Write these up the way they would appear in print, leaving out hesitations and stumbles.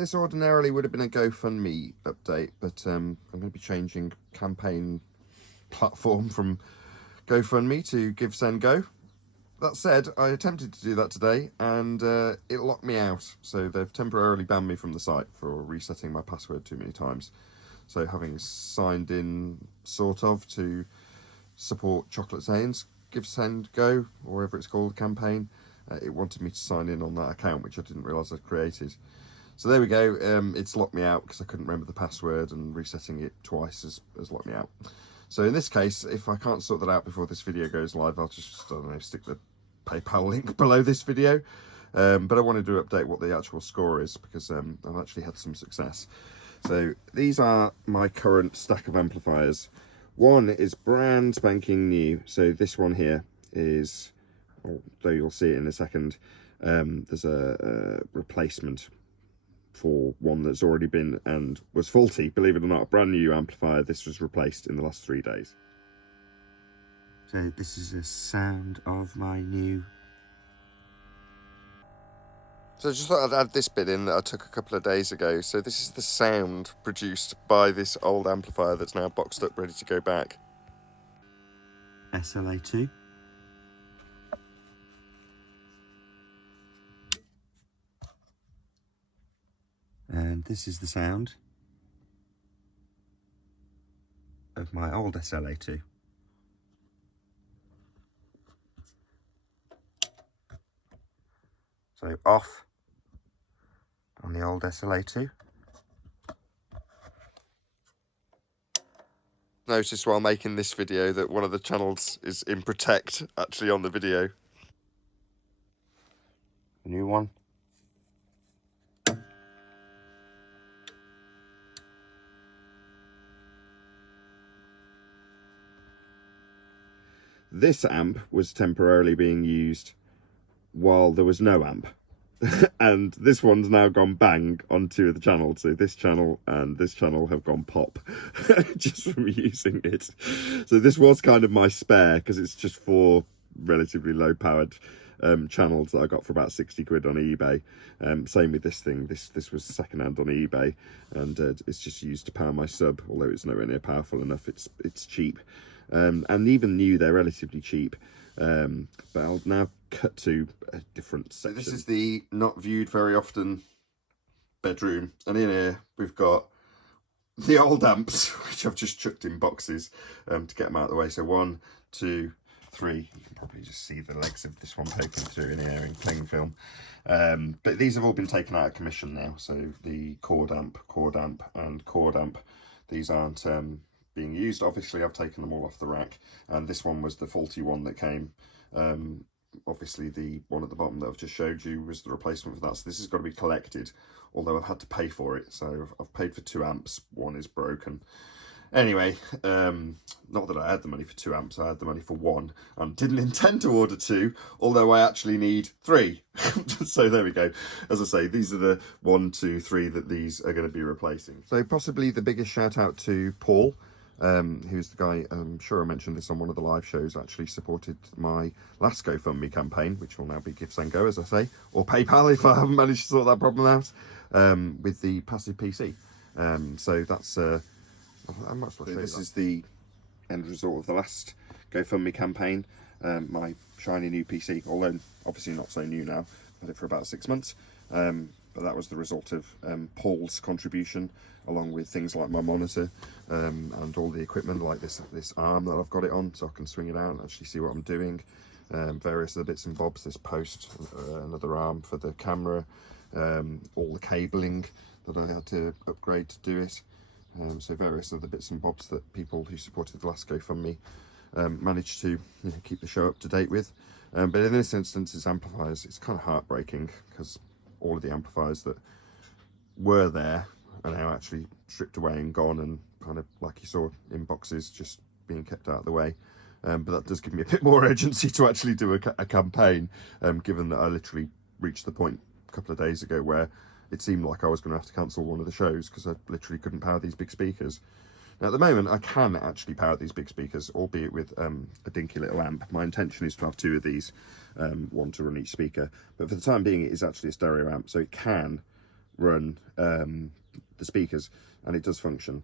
this ordinarily would have been a GoFundMe update, but I'm going to be changing campaign platform from GoFundMe to Give Send Go. That said, I attempted to do that today and it locked me out. So they've temporarily banned me from the site for resetting my password too many times. So having signed in, sort of, to support Chocolate Zane's Give Send Go, or whatever it's called, campaign, it wanted me to sign in on that account, which I didn't realise I'd created. So there we go, it's locked me out because I couldn't remember the password, and resetting it twice has locked me out. So in this case, if I can't sort that out before this video goes live, I'll just, I don't know, stick the PayPal link below this video. But I wanted to update what the actual score is, because I've actually had some success. So these are my current stack of amplifiers. One is brand spanking new. So this one here is, although you'll see it in a second, there's a replacement for one that's already been and was faulty. Believe it or not, a brand new amplifier. This was replaced in the last 3 days. So this is the sound of my new. So I just thought I'd add this bit in that I took a couple of days ago. So this is the sound produced by this old amplifier that's now boxed up, ready to go back. SLA2. And this is the sound of my old SLA2. So off on the old SLA2. Noticed while making this video that one of the channels is in protect actually on the video. The new one. This amp was temporarily being used while there was no amp. And this one's now gone bang on 2 of the channels. So this channel and this channel have gone pop just from using it. So this was kind of my spare, because it's just 4 relatively low powered channels that I got for about 60 quid on eBay. Same with this thing. This was secondhand on eBay, and it's just used to power my sub, although it's nowhere near powerful enough. It's cheap, and even new, they're relatively cheap. But I'll now cut to a different section. So this is the not viewed very often bedroom, and in here we've got the old amps, which I've just chucked in boxes to get them out of the way. So 1, 2, 3. You can probably just see the legs of this one poking through in here in cling film. But these have all been taken out of commission now. So the cord amp, and cord amp, these aren't being used. Obviously I've taken them all off the rack, and this one was the faulty one that came. Obviously the one at the bottom that I've just showed you was the replacement for that, so this has got to be collected, although I've had to pay for it. So I've paid for 2 amps, one is broken. Anyway, not that I had the money for 2 amps, I had the money for 1, and didn't intend to order 2, although I actually need 3. So there we go. As I say, these are the 1, 2, 3 that these are going to be replacing. So possibly the biggest shout out to Paul, who's the guy, I'm sure I mentioned this on one of the live shows, actually supported my last GoFundMe campaign, which will now be Give Send Go, as I say, or PayPal if I haven't managed to sort that problem out, with the passive PC. So that's, I might as well show you. This is the end result of the last GoFundMe campaign, my shiny new PC, although obviously not so new now, I've had it for about 6 months. But that was the result of Paul's contribution, along with things like my monitor and all the equipment, like this arm that I've got it on, so I can swing it out and actually see what I'm doing. Various other bits and bobs, this post, another arm for the camera, all the cabling that I had to upgrade to do it. So various other bits and bobs that people who supported the last GoFundMe managed to keep the show up to date with. But in this instance, it's amplifiers. It's kind of heartbreaking, because all of the amplifiers that were there are now actually stripped away and gone, and kind of, like you saw, in boxes, just being kept out of the way. But that does give me a bit more urgency to actually do a campaign, given that I literally reached the point a couple of days ago where it seemed like I was going to have to cancel one of the shows because I literally couldn't power these big speakers. Now at the moment I can actually power these big speakers, albeit with a dinky little amp. My intention is to have 2 of these, 1 to run each speaker, but for the time being it is actually a stereo amp, so it can run the speakers, and it does function,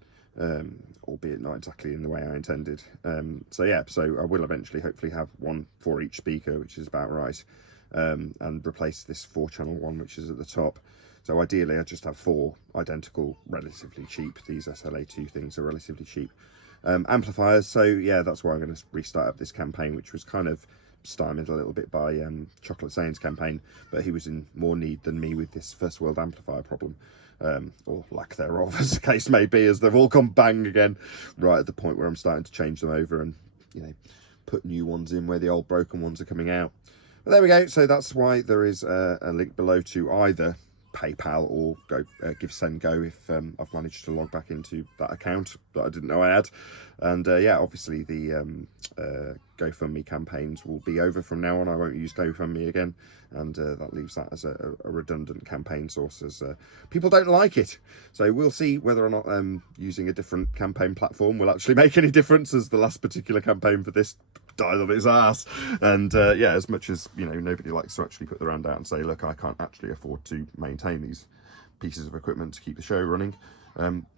albeit not exactly in the way I intended. So yeah, so I will eventually hopefully have one for each speaker, which is about right, and replace this 4-channel one which is at the top. So ideally I just have 4 identical, relatively cheap, these SLA2 things are relatively cheap, amplifiers. So yeah, that's why I'm going to restart up this campaign, which was kind of stymied a little bit by Chocolate Saints campaign, but he was in more need than me with this first world amplifier problem, or lack thereof, as the case may be, as they've all gone bang again right at the point where I'm starting to change them over and, you know, put new ones in where the old broken ones are coming out. But there we go. So that's why there is a link below to either PayPal or GiveSendGo if I've managed to log back into that account that I didn't know I had. And yeah, obviously the GoFundMe campaigns will be over from now on. I won't use GoFundMe again, and that leaves that as a redundant campaign source, as people don't like it. So we'll see whether or not using a different campaign platform will actually make any difference, as the last particular campaign for this died on its ass. And yeah, as much as, you know, nobody likes to actually put their hand out and say, look, I can't actually afford to maintain these pieces of equipment to keep the show running,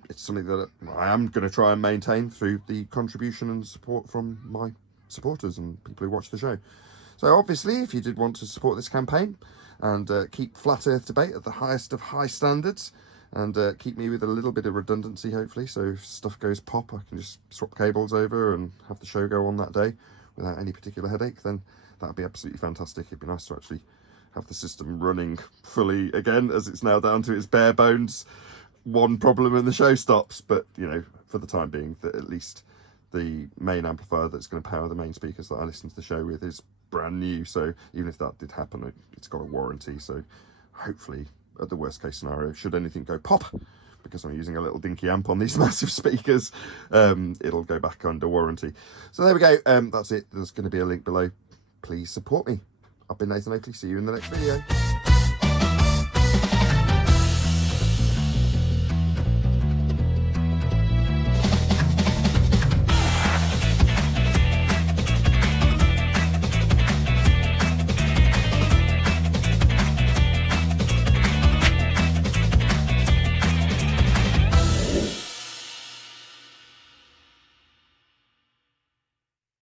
it's something that I am going to try and maintain through the contribution and support from my supporters and people who watch the show. So obviously, if you did want to support this campaign and keep Flat Earth debate at the highest of high standards, and keep me with a little bit of redundancy, hopefully, so if stuff goes pop, I can just swap cables over and have the show go on that day without any particular headache, then that'd be absolutely fantastic. It'd be nice to actually have the system running fully again, as it's now down to its bare bones. One problem and the show stops, but, you know, for the time being, that at least the main amplifier that's going to power the main speakers that I listen to the show with is brand new. So even if that did happen, it's got a warranty. So hopefully, at the worst case scenario, should anything go pop, because I'm using a little dinky amp on these massive speakers, it'll go back under warranty. So there we go. That's it. There's going to be a link below. Please support me. I've been Nathan Oakley. See you in the next video.